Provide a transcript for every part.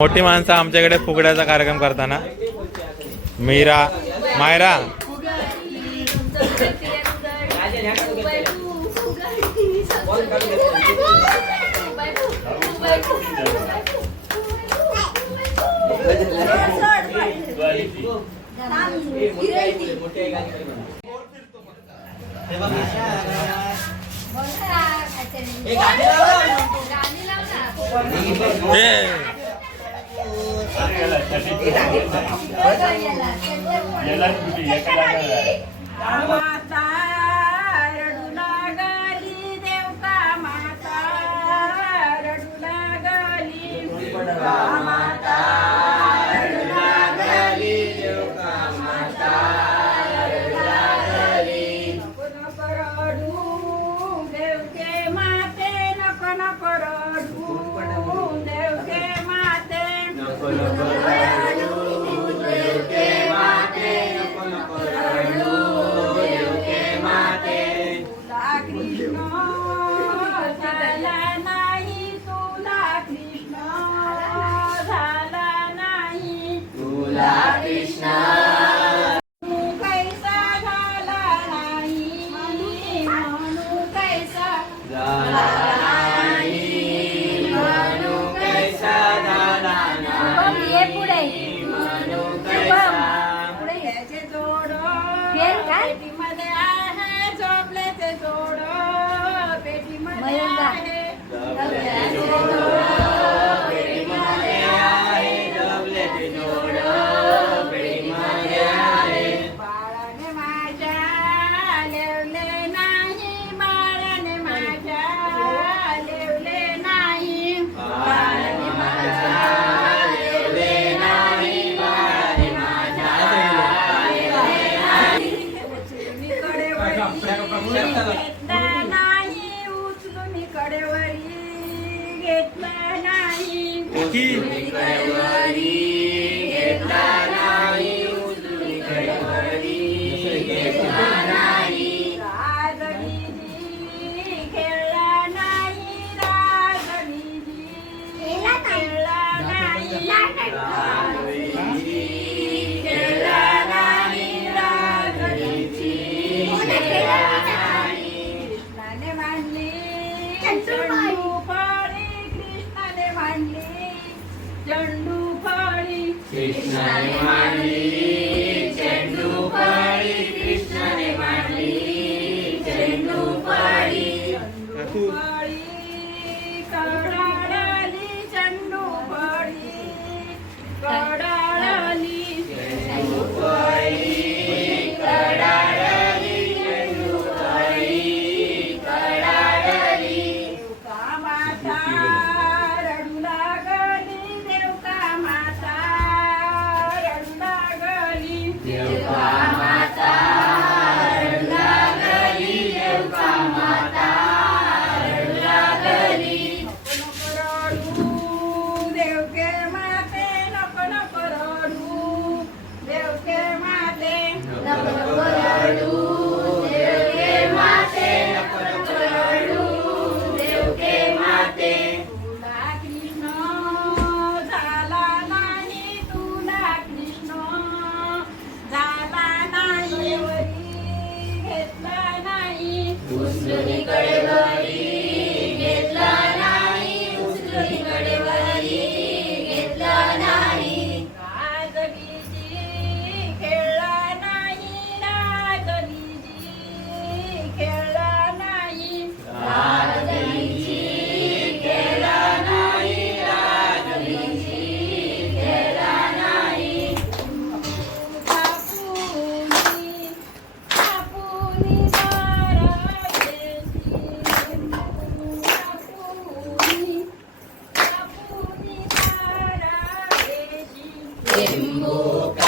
मोठी माणसं आमच्याकडे फुगड्याचा कार्यक्रम करताना. मीरा मायरा. माता रडू लागली. देवता माता रडू लागली. माता मांडली. चंडू काळी कृष्णाने मांडली. 心不甘。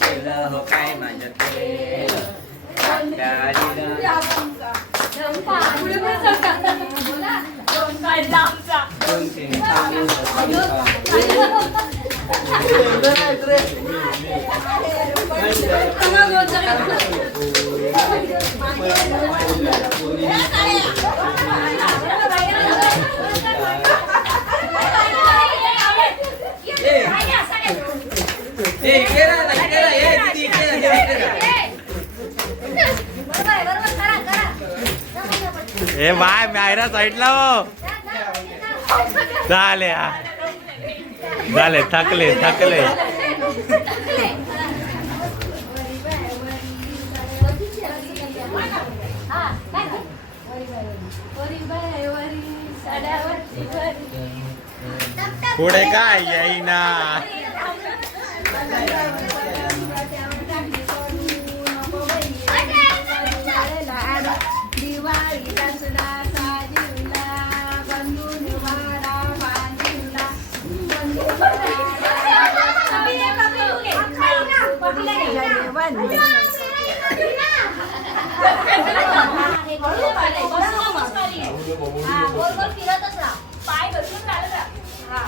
kilo cái mà nhật kê Đã đi ra Hãy subscribe cho kênh Ghiền Mì Gõ Để không bỏ lỡ những video hấp dẫn हे बाय मायरा साईडला हो. झाले झाले थकले थकले. पुढे काय येईना? पाय घसरून राहिला हा.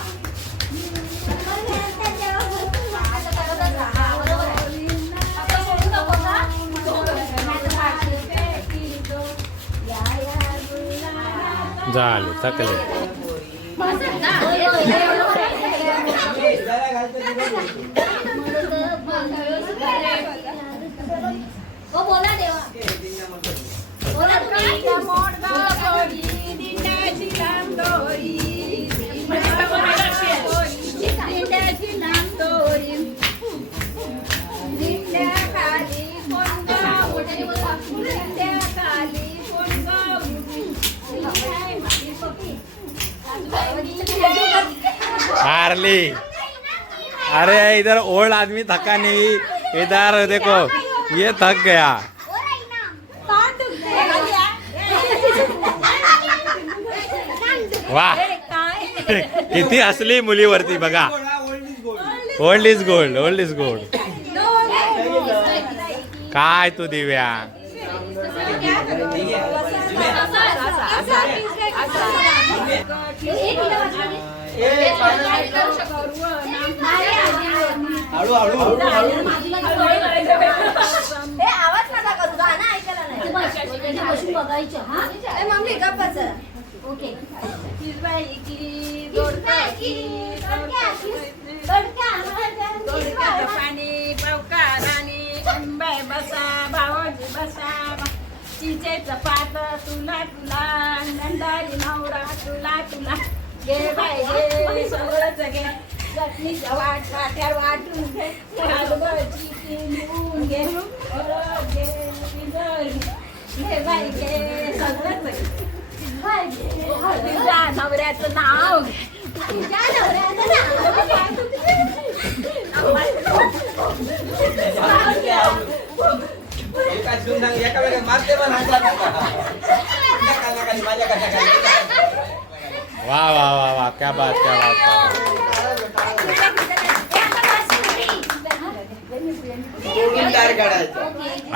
झाले थकले हो बोला हारली अरे इधर ओल्ड आदमी थका नहीं। इधर देखो ये थक गया। वा किती हसली मुलीवरती बघा. Old is gold old is gold काय तू दिव्या? हळू हळू हळू. आवाज नका करू गाणं ऐकायला नाही बघायचं हा मम्मी गप्पा जरा ओके पाणी पवकाराने आणि बसा भावाजी बसा तिचे चपात तुला तुला नंदारी नवरा तुला तुला. घे बाय घे. सगळंच घे. चटणीचं वाट वाट्या वाटून घे. हलवाची लिहून घे. गे घे घे घे. बाय घे. सगळंच तुझ्या नवऱ्याचं नाव घे. तुझ्या नवऱ्याचं नाव वा वा वा वा. क्या बात क्या बात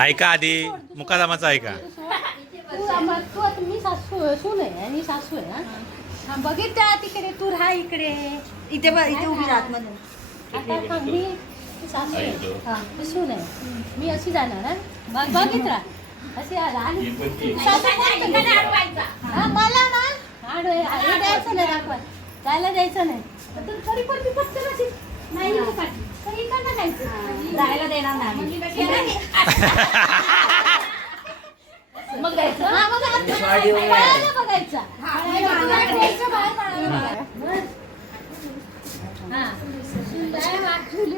ऐका आधी मुकादमाचं ऐका. सून आहे आणि सासू आहे ना? हा, बघितलं तिकडे तू राहा इकडे. इथे इथे उभी राहत मध्ये आता सासू आहे. हा सून आहे. मी अशी जाणार हा? बघ बघित राहा. अशी आ- आणि सासू कोण आहे? हा, मला ना आड हे द्यायचं नाही दाखवा जायला द्यायचं नाही. तर तू तरी पण फक्त अशी. नाही. तर जायला देणार नाही. मग जायचं. हा मग आता पायाला बघायचं. द्यायचं, बाहेर बघायचं. हा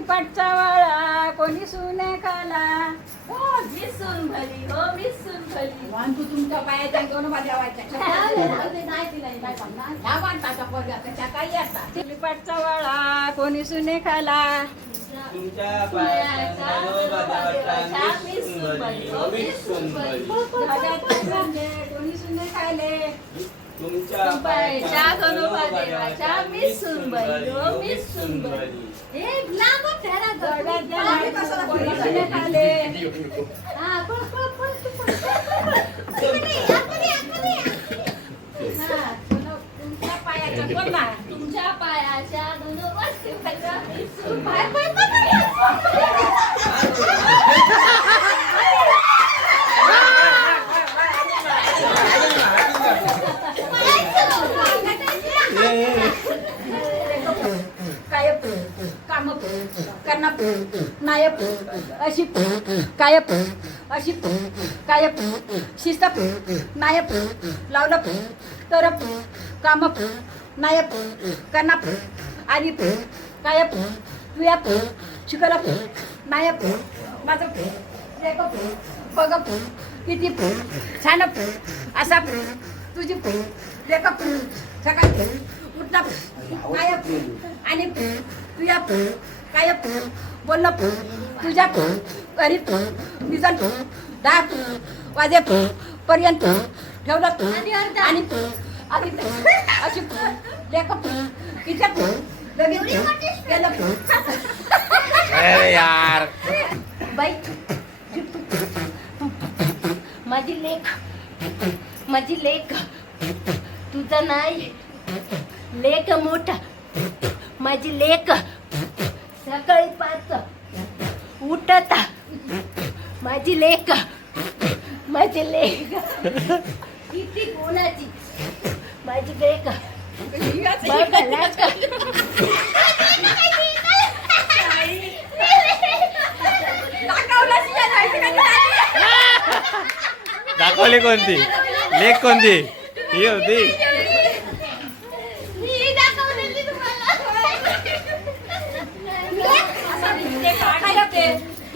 पाटचा वाळा कोणी सुने खाला हो मी सून भली हो मी सून भली वान तू तुमच्या पायाच्या दोन बाजूला राहू दे, राहू दे, नाही तिला नाही सांगणार. ह्या माणसाच्या पोरग्या कशा काही असतात. चुली पाटचा वाळा कोणी सुने खाला हो मी सुंदरी. राजाचे राजे कोणी सुने खाले तुमच्या पायाच्या गणोबा मी सुनबाई, हो मी सुनबाई. ए, लांबच ठेरा गं. गडाच्या पायाला माणसाला कोणी सुने खाले हा, पळ, पळ, पळ, तू पळ, पळ, पळ. इकडे ये, आतमध्ये ये, आतमध्ये ये. हा, तुमच्या पायाच्या कोणा तुमच्या पायाच्या गणोबा शिवाच्या मी सून पाय, पाय, पाय, पाय, पाय. काय काम अशी कायप अशी कायप शिस्तप नायप लावलप तरप कामप नायप करणा आणि कायप तुया शिकला नायप माझं लेक बघ किती छानप असा तुझी लेक सकाळी उठला नायप आणि तुया कायप बोललं तुझ्या घरी निजन दहा वाजे पर्यंत ठेवलं आणि आणि अशी लेख तिच्या लगेच केलं. अरे यार. बाई माझी लेख माझी लेख तुझा नाही. लेख मोठा माझी लेख. सकाळी पाच. उठता. माझी लेख माझी लेख किती कोणाची? माझी लेख दाखवली कोणती? लेख कोणती? ही होती मी दाखवलेली तुम्हाला नायक घेऊच माझा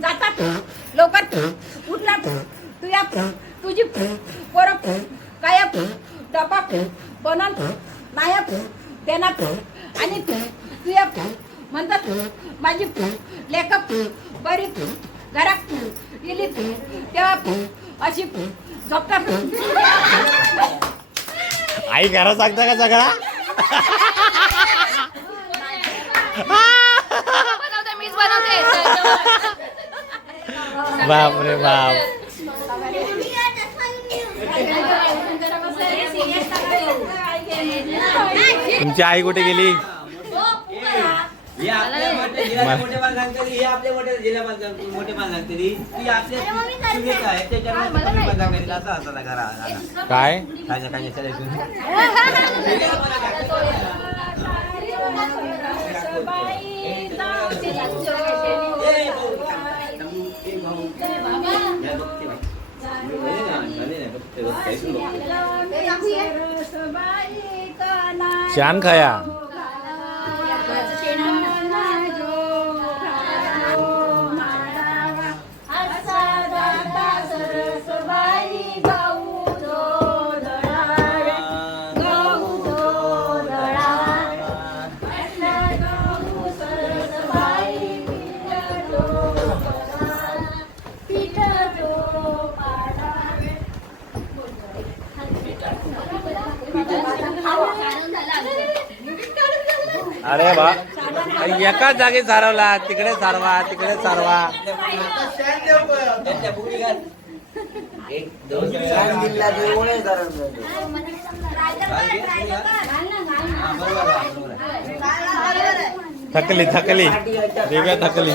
जातात. लवकर. उठला तुझ्या तुझी पोर काय डबा बनन. नायक. देणार. आणि तुझ्या म्हणतात माझी लेखक बरी घरात गेली. तेव्हा अशी झोपतात. आई घरा सांगता का सगळा? बनवते मीच बनवते. बाप रे बाप. तुमची आई कुठे गेली? हे मोठे मोठे पाल सांगते हे आपले मोठे जिल्हा पाल सांगते मोठे पाल सांगते ती आपल्या सुनेच आहे. त्याच्यामुळे ती कमी असा असा काय? छान खाया. एकाच जागी सारवला तिकडे सारवा तिकडे सारवा. थकली थकली. दिव्या थकली.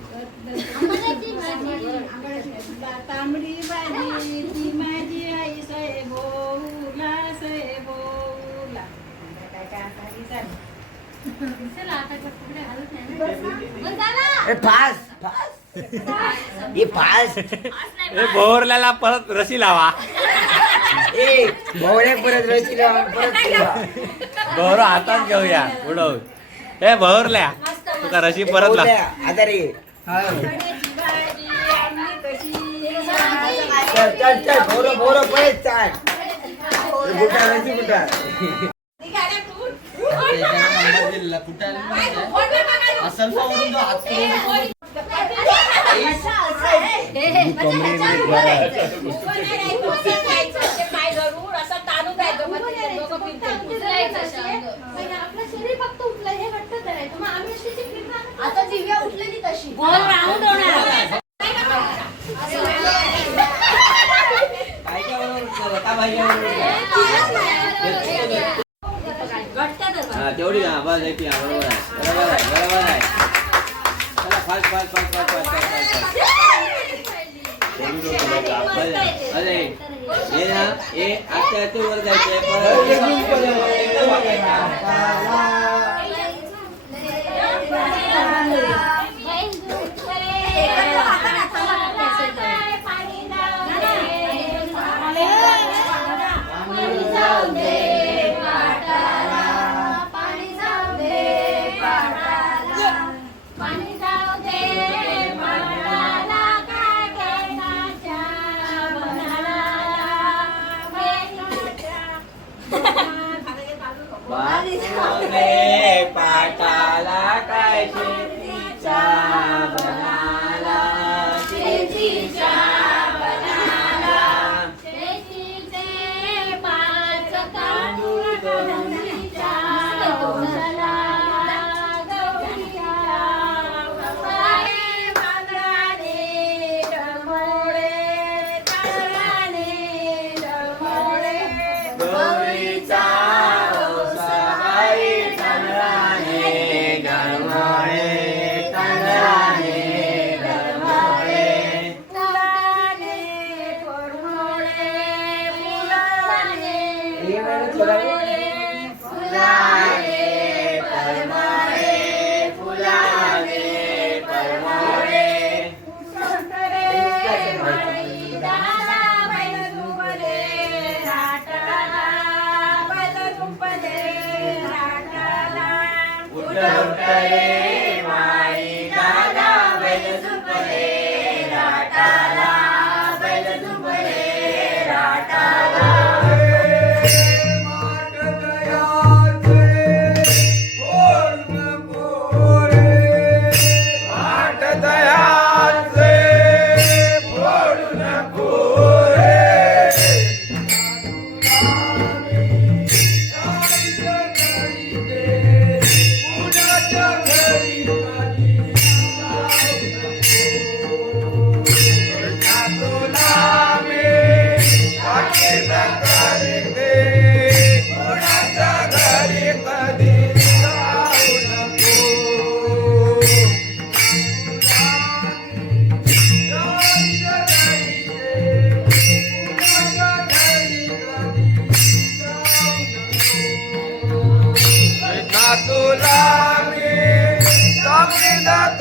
तांबडी भाजी ती माझी आई सोय बोला सोय बोला फास. हे फास. ए भोरल्याला परत रशी लावा. ए भोवऱ्या परत रशी लावा, परत. भोर हातात घेऊया उडव ए भोरल्या तुका रशी परत लाव. आता रे फक्त उठलं हे घट्ट करायचं मग आम्ही आता दिव्या उठलेली तशी. बोल राहू तेवढी हा बस ऐकी बरोबर आहे. बरोबर आहे. बरोबर आहे. चला अरे हे ना आता तू वर जायचंय. ને પાટાલા કાય છે ainda